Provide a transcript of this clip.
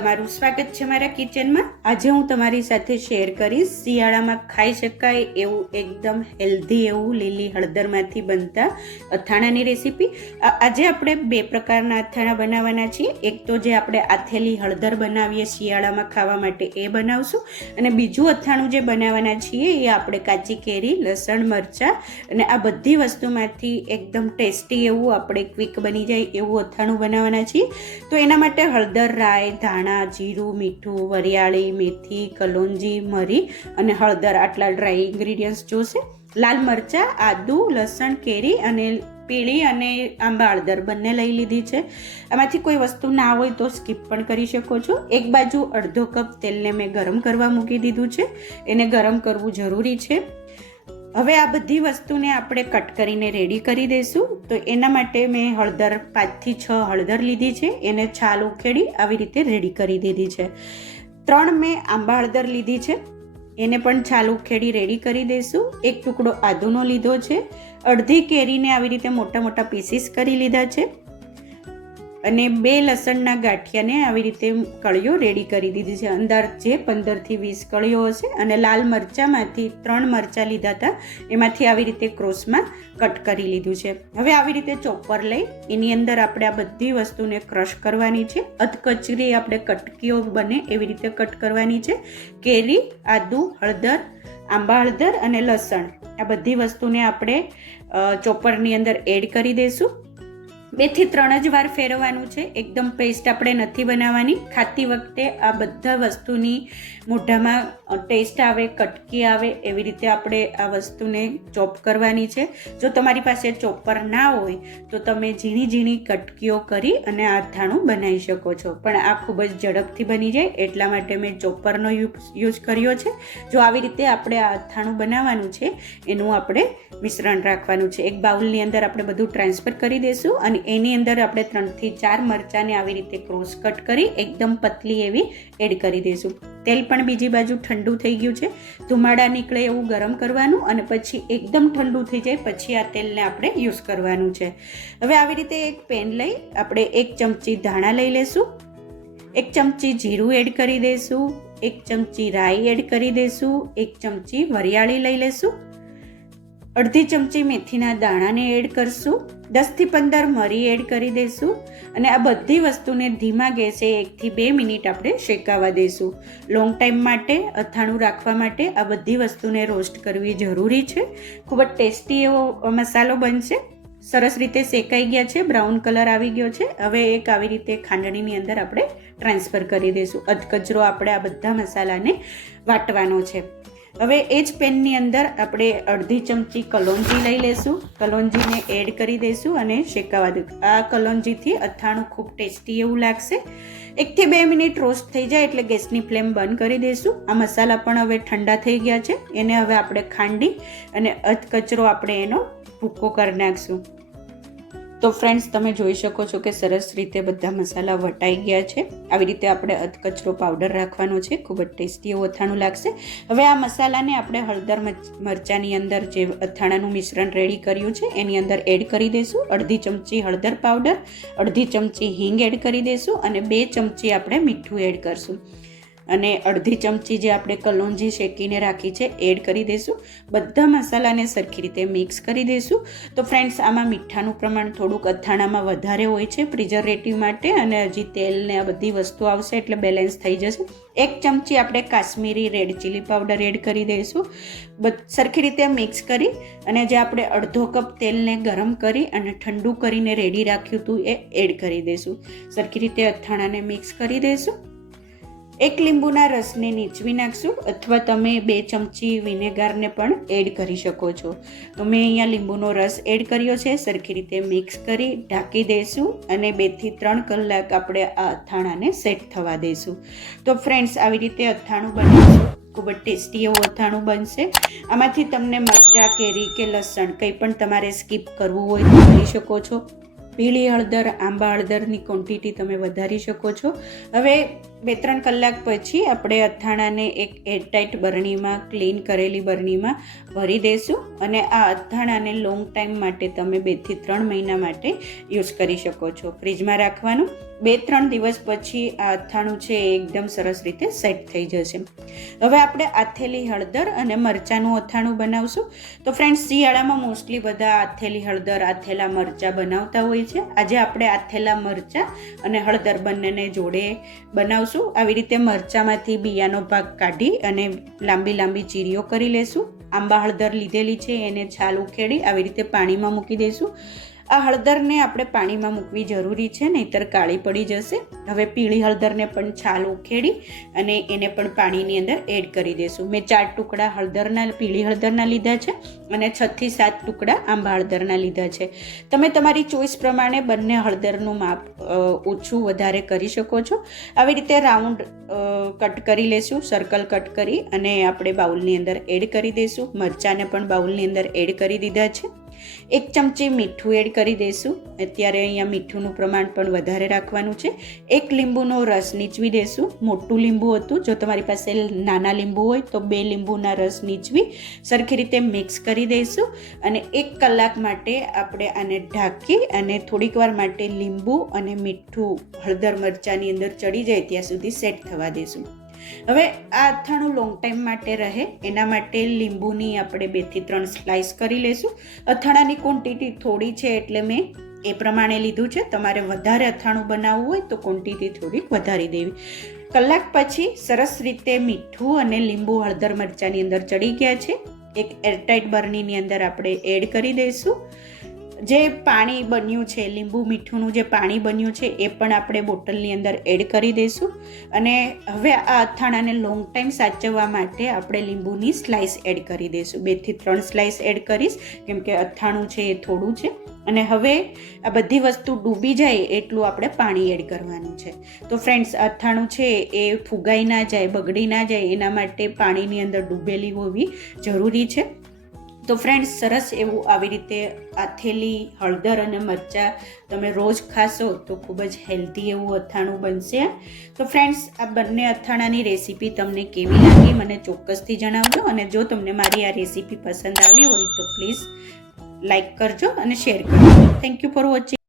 તમારું સ્વાગત છે મારા કિચનમાં। આજે હું તમારી સાથે શેર કરીશ શિયાળામાં ખાઈ શકાય એવું એકદમ હેલ્ધી એવું લીલી હળદરમાંથી બનતા અથાણાની રેસીપી। આજે આપણે બે પ્રકારના અથાણા બનાવવાના છીએ। એક તો જે આપણે આથેલી હળદર બનાવીએ શિયાળામાં ખાવા માટે એ બનાવશું, અને બીજું અથાણું જે બનાવવાના છીએ એ આપણે કાચી કેરી, લસણ, મરચાં અને આ બધી વસ્તુમાંથી એકદમ ટેસ્ટી એવું આપણે ક્વિક બની જાય એવું અથાણું બનાવવાના છીએ। તો એના માટે હળદર, રાઈ, ધાણા, જીરું, મીઠું, વરિયાળી, મેથી, કલોંજી, મરી અને હળદર આટલા ડ્રાય ઇન્ગ્રીડિયન્ટ્સ જોશે। લાલ મરચાં, આદુ, લસણ, કેરી અને પીળી અને આંબા હળદર બંને લઈ લીધી છે। આમાંથી કોઈ વસ્તુ ના હોય તો સ્કીપ પણ કરી શકો છો। એક બાજુ અડધો કપ તેલને મેં ગરમ કરવા મૂકી દીધું છે, એને ગરમ કરવું જરૂરી છે। હવે આ બધી વસ્તુને આપણે કટ કરીને રેડી કરી દઈશું। તો એના માટે મેં હળદર 5 થી 6 હળદર લીધી છે, એને છાલ ઉખેડી આવી રીતે રેડી કરી દીધી છે। 3 મેં આંબા હળદર લીધી છે, એને પણ છાલ ઉખેડી રેડી કરી દઈશું। એક ટુકડો આદુનો લીધો છે, અડધી કેરીને આવી રીતે મોટા મોટા પીસીસ કરી લીધા છે, અને 2 લસણના ગાંઠિયાને આવી રીતે કળીઓ રેડી કરી દીધી છે, અંદાજે 15 થી 20 કળીઓ હશે। અને લાલ મરચાંમાંથી 3 મરચાં લીધા હતા, એમાંથી આવી રીતે ક્રોસમાં કટ કરી લીધું છે। હવે આવી રીતે ચોપર લઈ એની અંદર આપણે આ બધી વસ્તુને ક્રશ કરવાની છે। અધકચરી આપણે કટકીઓ બને એવી રીતે કટ કરવાની છે। કેરી, આદુ, હળદર, આંબા હળદર અને લસણ આ બધી વસ્તુને આપણે ચોપરની અંદર એડ કરી દઈશું। 2 થી 3 જ વાર ફેરવવાનું છે, એકદમ પેસ્ટ આપણે નથી બનાવવાની। ખાતી વખતે આ બધા વસ્તુની મોઢામાં ટેસ્ટ આવે, કટકી આવે એવી રીતે આપણે આ વસ્તુને ચોપ કરવાની છે। જો તમારી પાસે ચોપર ના હોય તો તમે ઝીણી ઝીણી કટકીઓ કરી અને આ અથાણું બનાવી શકો છો, પણ આ ખૂબ જ ઝડપથી બની જાય એટલા માટે મેં ચોપરનો યુઝ કર્યો છે। જો આવી રીતે આપણે આ અથાણું બનાવવાનું છે એનું આપણે મિશ્રણ રાખવાનું છે। એક બાઉલની અંદર આપણે બધું ટ્રાન્સફર કરી દઈશું, અને એની અંદર આપણે 3 થી 4 મરચાંને આવી રીતે ક્રોસ કટ કરી એકદમ પતલી એવી એડ કરી દઈશું। તેલ પણ બીજી બાજુ ઠંડુ થઈ ગયું છે, ધુમાડા નીકળે એવું ગરમ કરવાનું, અને પછી એકદમ ઠંડુ થઈ જાય પછી આ તેલને આપણે યુઝ કરવાનું છે। હવે આવી રીતે એક પેન લઈ આપણે 1 ચમચી ધાણા લઈ લઈશું, 1 ચમચી જીરું એડ કરી દઈશું, 1 ચમચી રાઈ એડ કરી દઈશું, 1 ચમચી વરિયાળી લઈ લઈશું, અડધી ચમચી મેથીના દાણાને એડ કરશું, 10 થી 15 મરી એડ કરી દઈશું, અને આ બધી વસ્તુને ધીમા ગેસે 1 થી 2 મિનિટ આપણે શેકાવા દઈશું। લોંગ ટાઈમ માટે અથાણું રાખવા માટે આ બધી વસ્તુને રોસ્ટ કરવી જરૂરી છે। ખૂબ જ ટેસ્ટી એવો મસાલો બનશે। સરસ રીતે શેકાઈ ગયા છે, બ્રાઉન કલર આવી ગયો છે। હવે એક આવી રીતે ખાંડણીની અંદર આપણે ટ્રાન્સફર કરી દઈશું। અધકચરો આપણે આ બધા મસાલાને વાટવાનો છે। હવે એ જ પેનની અંદર આપણે અડધી ચમચી કલોંજી લઈ લઈશું, કલોંજીને એડ કરી દઈશું અને શેકાવા દઈશું। આ કલોંજીથી અથાણું ખૂબ ટેસ્ટી એવું લાગશે। 1 થી 2 મિનિટ રોસ્ટ થઈ જાય એટલે ગેસની ફ્લેમ બંધ કરી દઈશું। આ મસાલા પણ હવે ઠંડા થઈ ગયા છે, એને હવે આપણે ખાંડી અને અધકચરો આપણે એનો ભૂકો કરી નાખશું। તો ફ્રેન્ડ્સ, તમે જોઈ શકો છો કે સરસ રીતે બધા મસાલા વટાઈ ગયા છે। આવી રીતે આપણે અધકચરો પાવડર રાખવાનો છે, ખૂબ જ ટેસ્ટી એવું અથાણું લાગશે। હવે આ મસાલાને આપણે હળદર મરચાંની અંદર જે અથાણાનું મિશ્રણ રેડી કર્યું છે એની અંદર એડ કરી દઈશું। અડધી ચમચી હળદર પાવડર, અડધી ચમચી હિંગ એડ કરી દઈશું, અને 2 ચમચી આપણે મીઠું એડ કરશું, અને અડધી ચમચી જે આપણે કલોંજી શેકીને રાખી છે એડ કરી દઈશું। બધા મસાલાને સરખી રીતે મિક્સ કરી દઈશું। તો ફ્રેન્ડ્સ, આમાં મીઠાનું પ્રમાણ થોડુંક અથાણામાં વધારે હોય છે પ્રિઝર્વેટિવ માટે, અને હજી તેલ ને આ બધી વસ્તુ આવશે એટલે બેલેન્સ થઈ જશે। 1 ચમચી આપણે Kashmiri red chilli powder add કરી દઈશું। સરખી રીતે મિક્સ કરી અને જે આપણે અડધો કપ તેલને ગરમ કરી અને ઠંડુ કરીને રેડી રાખ્યું હતું એ એડ કરી દઈશું। સરખી રીતે અથાણાને મિક્સ કરી દઈશું। 1 લીંબુના રસને નીચવી નાખશું, અથવા તમે 2 ચમચી વિનેગારને પણ એડ કરી શકો છો। તો મેં અહીંયા લીંબુનો રસ એડ કર્યો છે। સરખી રીતે મિક્સ કરી ઢાંકી દઈશું, અને 2 થી 3 કલાક આપણે આ અથાણાને સેટ થવા દઈશું। તો ફ્રેન્ડ્સ, આવી રીતે અથાણું બનાવશું, ખૂબ જ ટેસ્ટી એવું અથાણું બનશે। આમાંથી તમને મરચાં, કેરી કે લસણ કંઈ પણ તમારે સ્કીપ કરવું હોય તો કરી શકો છો। પીળી હળદર, આંબા હળદરની ક્વોન્ટિટી તમે વધારી શકો છો। હવે 2-3 કલાક પછી આપણે અથાણાને એક એરટાઇટ બરણીમાં, ક્લીન કરેલી બરણીમાં ભરી દઈશું, અને આ અથાણાને લોંગ ટાઈમ માટે તમે 2 થી 3 મહિના માટે યુઝ કરી શકો છો। ફ્રીજમાં રાખવાનું, 2-3 દિવસ પછી આ અથાણું છે એ એકદમ સરસ રીતે સેટ થઈ જશે. હવે આપણે આથેલી હળદર અને મરચાંનું અથાણું બનાવશું. તો ફ્રેન્ડ્સ, શિયાળામાં મોસ્ટલી બધા આથેલી હળદર, આથેલા મરચાં બનાવતા હોય છે. આજે આપણે આથેલા મરચાં અને હળદર બંનેને જોડે બનાવશું. આવી રીતે મરચાંમાંથી બિયાનો ભાગ કાઢી અને લાંબી લાંબી ચીરીઓ કરી લેશું. આંબા હળદર લીધેલી છે એને છાલ ઉખેડી આવી રીતે પાણીમાં મૂકી દઈશું. આ હળદરને આપણે પાણીમાં મૂકવી જરૂરી છે, નહીંતર કાળી પડી જશે. હવે પીળી હળદરને પણ છાલ ઉખેડી અને એને પણ પાણીની અંદર એડ કરી દઈશું. મેં 4 ટુકડા પીળી હળદરના લીધા છે અને 6 થી 7 ટુકડા આંબા હળદરના લીધા છે. તમે તમારી ચોઈસ પ્રમાણે બંને હળદરનું માપ ઓછું વધારે કરી શકો છો. આવી રીતે રાઉન્ડ કટ કરી લેશું, સર્કલ કટ કરી અને આપણે બાઉલની અંદર એડ કરી દઈશું. મરચાંને પણ બાઉલની અંદર એડ કરી દીધા છે. 1 ચમચી મીઠું એડ કરી દઈશું. અત્યારે અહીંયા મીઠુંનું પ્રમાણ પણ વધારે રાખવાનું છે. 1 લીંબુનો રસ નીચવી દઈશું. મોટું લીંબુ હતું, જો તમારી પાસે નાના લીંબુ હોય તો 2 લીંબુના રસ નીચવી સરખી રીતે મિક્સ કરી દઈશું અને 1 કલાક માટે આપણે આને ઢાંકી અને થોડીક વાર માટે લીંબુ અને મીઠું હળદર મરચાંની અંદર ચડી જાય ત્યાં સુધી સેટ થવા દઈશું. હવે આ અથાણું લોંગ ટાઈમ માટે રહે એના માટે લીંબુની આપણે 2 થી 3 સ્લાઇસ કરી લઈશું. અથાણાની ક્વોન્ટિટી થોડી છે એટલે મેં એ પ્રમાણે લીધું છે. તમારે વધારે અથાણું બનાવવું હોય તો ક્વોન્ટિટી થોડીક વધારી દેવી. કલાક પછી સરસ રીતે મીઠું અને લીંબુ હળદર મરચાંની અંદર ચડી ગયા છે. એક એરટાઇટ બરણીની અંદર આપણે એડ કરી દઈશું. જે પાણી બન્યું છે, લીંબુ મીઠુંનું જે પાણી બન્યું છે એ પણ આપણે બોટલની અંદર એડ કરી દઈશું. અને હવે આ અથાણાને લોંગ ટાઈમ સાચવવા માટે આપણે લીંબુની સ્લાઇસ એડ કરી દઈશું. 2 થી 3 સ્લાઇસ એડ કરીશ, કેમ કે અથાણું છે એ થોડું છે. અને હવે આ બધી વસ્તુ ડૂબી જાય એટલું આપણે પાણી એડ કરવાનું છે. તો ફ્રેન્ડ્સ, અથાણું છે એ ફુગાઈ ના જાય, બગડી ના જાય એના માટે પાણીની અંદર ડૂબેલી હોવી જરૂરી છે. તો ફ્રેન્ડ્સ, સરસ એવું આવી રીતે આથેલી હળદર અને મરચાં તમે રોજ ખાશો તો ખૂબ જ હેલ્ધી એવું અથાણું બનશે. તો ફ્રેન્ડ્સ, આ બંને અથાણાની રેસીપી તમને કેવી લાગી મને ચોક્કસથી જણાવજો. અને જો તમને મારી આ રેસીપી પસંદ આવી હોય તો પ્લીઝ લાઈક કરજો અને શેર કરજો. Thank you for watching.